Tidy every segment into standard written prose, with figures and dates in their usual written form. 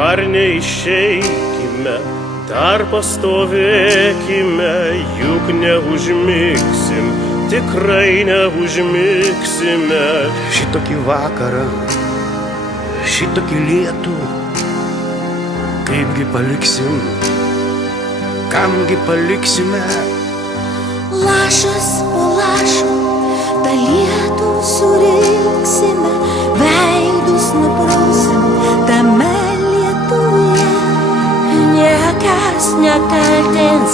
dar neišeikime, dar pastovėkime, juk neužmigsim, tikrai neužmigsime. Šitokį vakarą, šitokį lietų, kaipgi paliksim, kamgi paliksime. Lašas po lašo tą lietų surinksime, veidus nuprausim tame lietuje. Niekas nekaltins,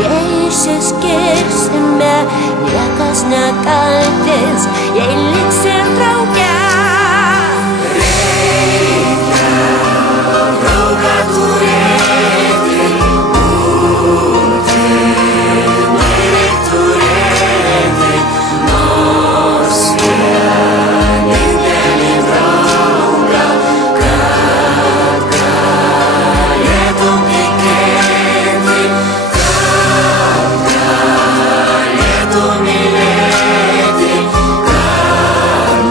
jei išsiskirsime, niekas nekaltins, jei liksim drauge. Reikia draugą turėti, būtinai reik turėti, nors vienintelį draugą, kad galėtum tikėti, kad galėtum mylėti, kad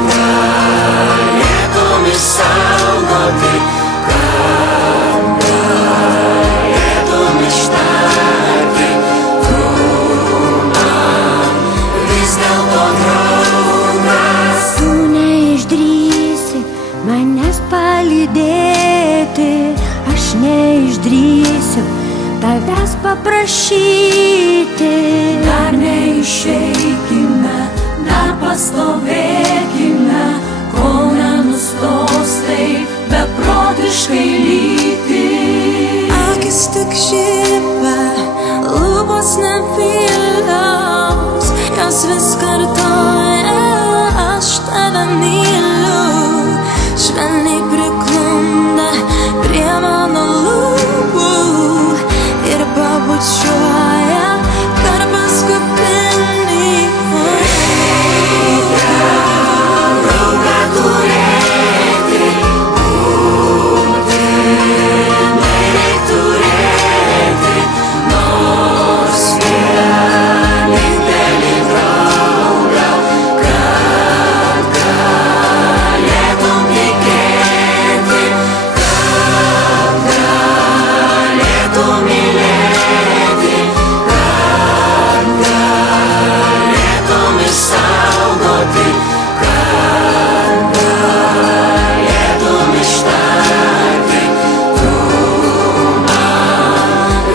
galėtum išsaugoti, kad galėtum ištarti. Tu man vis dėlto draugas. Tu neišdrįsi manęs palydėti, aš neišdrįsiu tavęs paprašyti. Dar neišeikime, dar pastovėkime, kol nenustos taip beprotiškai lyti. Akis tik žiba, lūpos nebylios, jos vis kartoja, aš tave myliu. Švelniai priglunda prie mano lūpų ir pabučiuoja per paskutinį. Reikia draugą turėti, būtinai reik turėti, nors vienintelį draugą, kad galėtum tikėti, kad galėtum mylėti, kad galėtum išsaugoti, kad galėtum ištarti. Tu man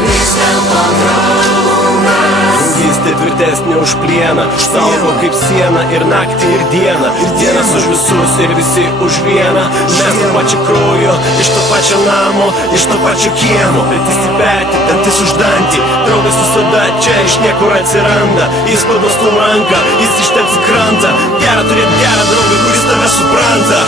vis dėlto draugas. Draugystė tvirtesnė už plieną, saugo kaip siena ir naktį ir dieną. Vienas už visus ir visi už vieną. Mes to pačio kraujo, iš to pačio namo, iš to pačio kiemo. Petys į petį, dantis už dantį, draugas visada čia iš niekur atsiranda. Jis paduos tau ranką, jis ištemps į krantą. Gera turėti gerą draugą, kuris tave supranta.